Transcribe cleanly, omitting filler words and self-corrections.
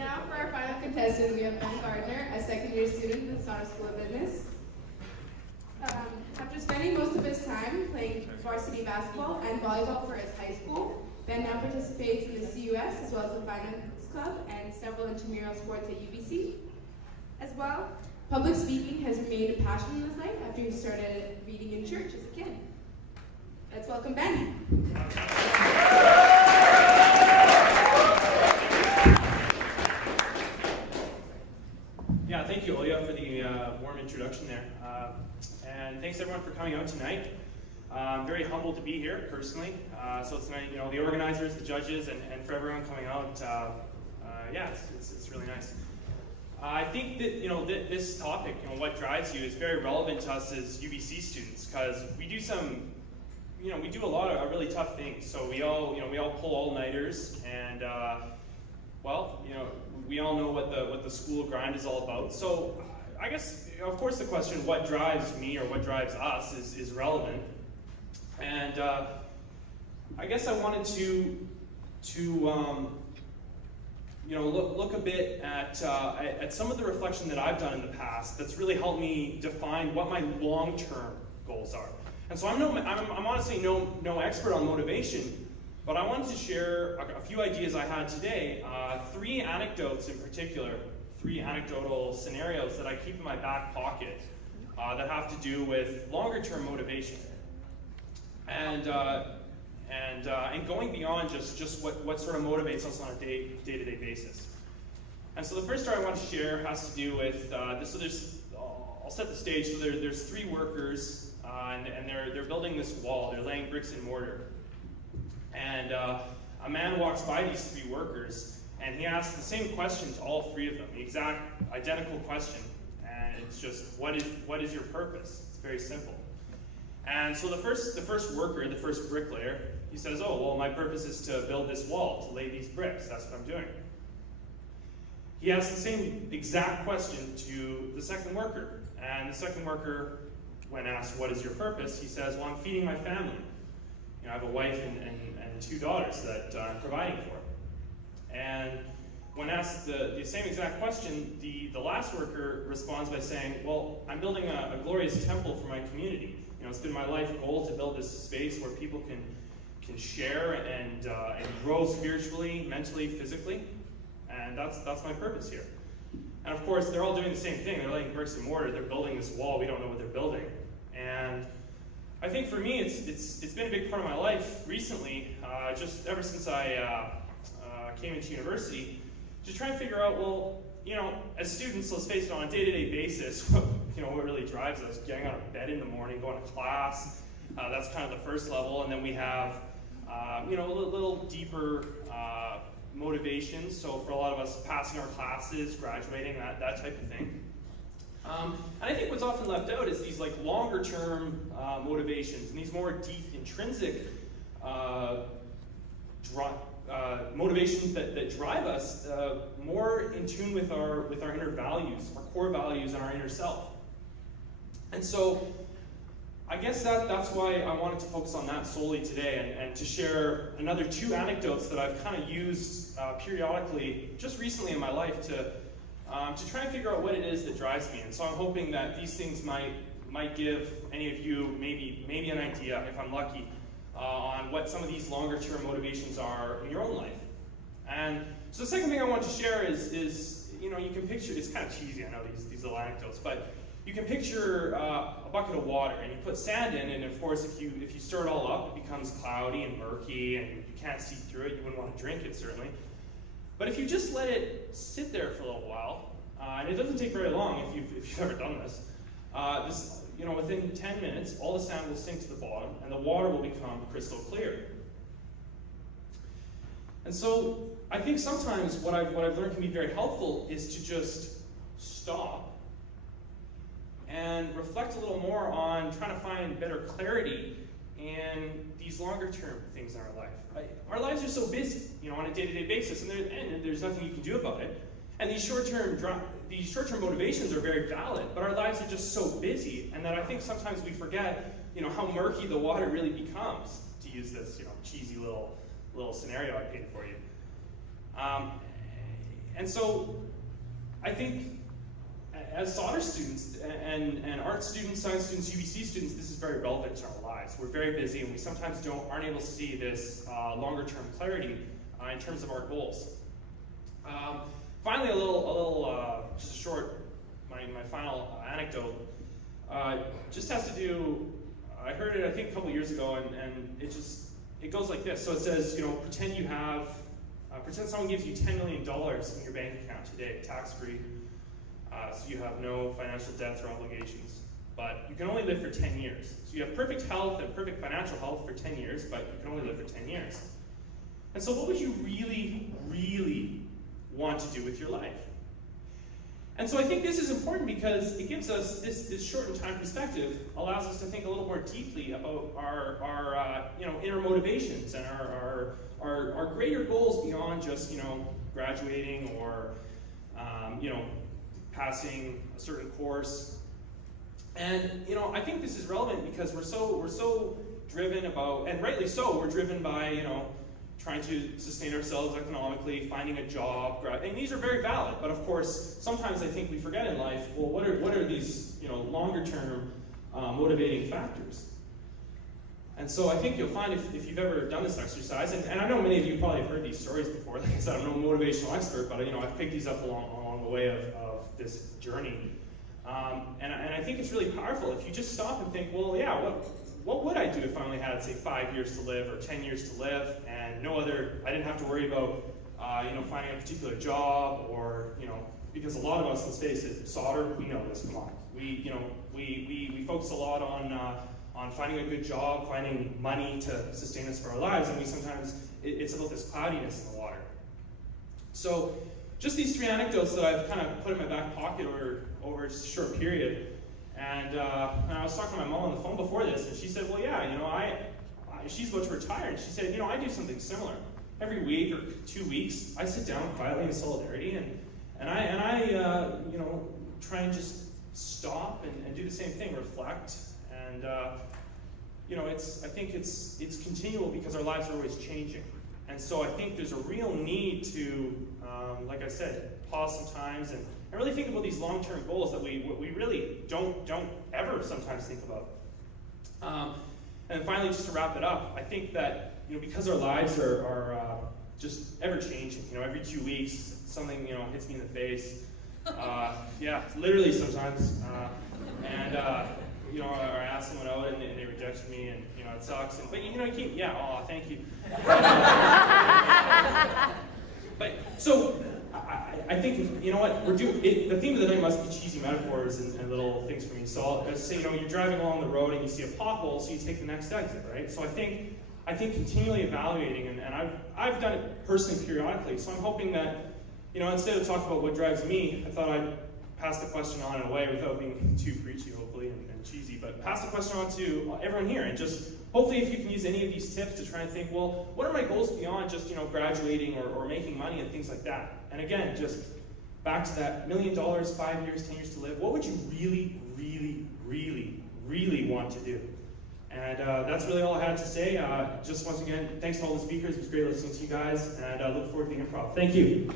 now for our final contestant, we have Ben Gardner, a second-year student at the Sauder School of Business. After spending most of his time playing varsity basketball and volleyball for his high school, Ben now participates in the CUS as well as the Finance Club and several intramural sports at UBC. As well, public speaking has remained a passion in his life after he started reading in church as a kid. Let's welcome Ben. Yeah, thank you, Olya, for the warm introduction there. And thanks everyone for coming out tonight. I'm very humbled to be here personally. So it's nice, the organizers, the judges, and for everyone coming out. Yeah, it's really nice. I think that this topic, what drives you, is very relevant to us as UBC students because we do we do a lot of really tough things. So we all pull all-nighters, and we all know what the school grind is all about. So I guess, of course, the question, what drives me or what drives us is relevant. And I guess I wanted to look a bit at some of the reflection that I've done in the past that's really helped me define what my long-term goals are. And so I'm honestly no expert on motivation, but I wanted to share a few ideas I had today, 3 anecdotes in particular, 3 anecdotal scenarios that I keep in my back pocket that have to do with longer-term motivation. And going beyond just what sort of motivates us on a day-to-day basis. And so the first story I want to share has to do with this. So I'll set the stage. So there's 3 workers, and they're building this wall. They're laying bricks and mortar. And a man walks by these 3 workers, and he asks the same question to all 3 of them, the exact identical question. And it's just, what is your purpose? It's very simple. And so the first worker, the first bricklayer, he says, oh, well, my purpose is to build this wall, to lay these bricks. That's what I'm doing. He asks the same exact question to the second worker. And the second worker, when asked, what is your purpose, he says, well, I'm feeding my family. I have a wife and 2 daughters that I'm providing for. And when asked the same exact question, the last worker responds by saying, well, I'm building a glorious temple for my community. It's been my life goal to build this space where people can share and grow spiritually, mentally, physically, and that's my purpose here. And of course, they're all doing the same thing. They're laying bricks and mortar. They're building this wall. We don't know what they're building. And I think for me, it's been a big part of my life recently, just ever since I came into university, to try and figure out, well, as students, let's face it, on a day-to-day basis, what really drives us, getting out of bed in the morning, going to class, that's kind of the first level, and then we have, a little deeper motivations, so for a lot of us, passing our classes, graduating, that type of thing. And I think what's often left out is these longer-term motivations, and these more deep, intrinsic motivations that drive us more in tune with our inner values, our core values, and our inner self. And so I guess that's why I wanted to focus on that solely today, and to share another 2 anecdotes that I've kind of used periodically just recently in my life to try and figure out what it is that drives me. And so I'm hoping that these things might give any of you maybe an idea, if I'm lucky, on what some of these longer-term motivations are in your own life. And so the second thing I want to share is you can picture, it's kind of cheesy, I know these little anecdotes, but you can picture a bucket of water, and you put sand in, and of course if you stir it all up, it becomes cloudy and murky, and you can't see through it. You wouldn't want to drink it, certainly. But if you just let it sit there for a little while, and it doesn't take very long if you've ever done this, within 10 minutes, all the sand will sink to the bottom, and the water will become crystal clear. And so I think sometimes what I've learned can be very helpful is to just stop and reflect a little more on trying to find better clarity in these longer-term things in our life. Our lives are so busy, on a day-to-day basis, and there's nothing you can do about it. And these short-term motivations are very valid, but our lives are just so busy, and that I think sometimes we forget, how murky the water really becomes, to use this, cheesy little scenario I painted for you. And so I think as solder students and art students, science students, UBC students, this is very relevant to our lives. We're very busy and we sometimes aren't able to see this longer term clarity in terms of our goals. Finally, just a short, my final anecdote, just has to do, I heard it I think a couple years ago, and it goes like this. So it says, pretend someone gives you $10 million in your bank account today, tax-free, so you have no financial debts or obligations, but you can only live for 10 years. So you have perfect health and perfect financial health for 10 years, but you can only live for 10 years. And so what would you really, really want to do with your life? And so I think this is important because it gives us this shortened time perspective, allows us to think a little more deeply about our inner motivations and our greater goals beyond just graduating or passing a certain course. And I think this is relevant because we're so driven about, and rightly so, we're driven by trying to sustain ourselves economically, finding a job, and these are very valid. But of course, sometimes I think we forget in life, well, what are these longer term motivating factors? And so I think you'll find if you've ever done this exercise, and I know many of you probably have heard these stories before. Like I said, I'm no motivational expert, but I've picked these up along the way of this journey. And I think it's really powerful if you just stop and think, well, yeah, what would I do if I only had, say, 5 years to live or 10 years to live, and I didn't have to worry about, finding a particular job, or, because a lot of us, let's face it, solder, we know this, come on. We focus a lot on finding a good job, finding money to sustain us for our lives, and it's about this cloudiness in the water. So, just these 3 anecdotes that I've kind of put in my back pocket over just a short period. And I was talking to my mom on the phone before this, and she said, well, yeah, she's about to retire, and she said, I do something similar. Every week or 2 weeks, I sit down quietly in solidarity, and I try and just stop and do the same thing, reflect. And I think it's continual because our lives are always changing. And so I think there's a real need to, like I said, pause sometimes and really think about these long-term goals that we really don't ever sometimes think about. And finally, just to wrap it up, I think that because our lives are just ever changing. Every 2 weeks something hits me in the face. Yeah, literally sometimes. Or I asked someone out and they rejected me, and it sucks. But you keep thank you. But so I think the theme of the night must be cheesy metaphors and little things for me. So I'll say you're driving along the road and you see a pothole, so you take the next exit, right? So I think continually evaluating, and I've done it personally periodically. So I'm hoping that instead of talking about what drives me, I thought I'd pass the question on in a way without being too preachy, hopefully, and cheesy, but pass the question on to everyone here, and just hopefully if you can use any of these tips to try and think, well, what are my goals beyond just graduating or making money and things like that? And again, just back to that $1 million, 5 years, 10 years to live, what would you really, really, really, really want to do? And that's really all I had to say. Just once again, thanks to all the speakers. It was great listening to you guys, and I look forward to the improv. Thank you.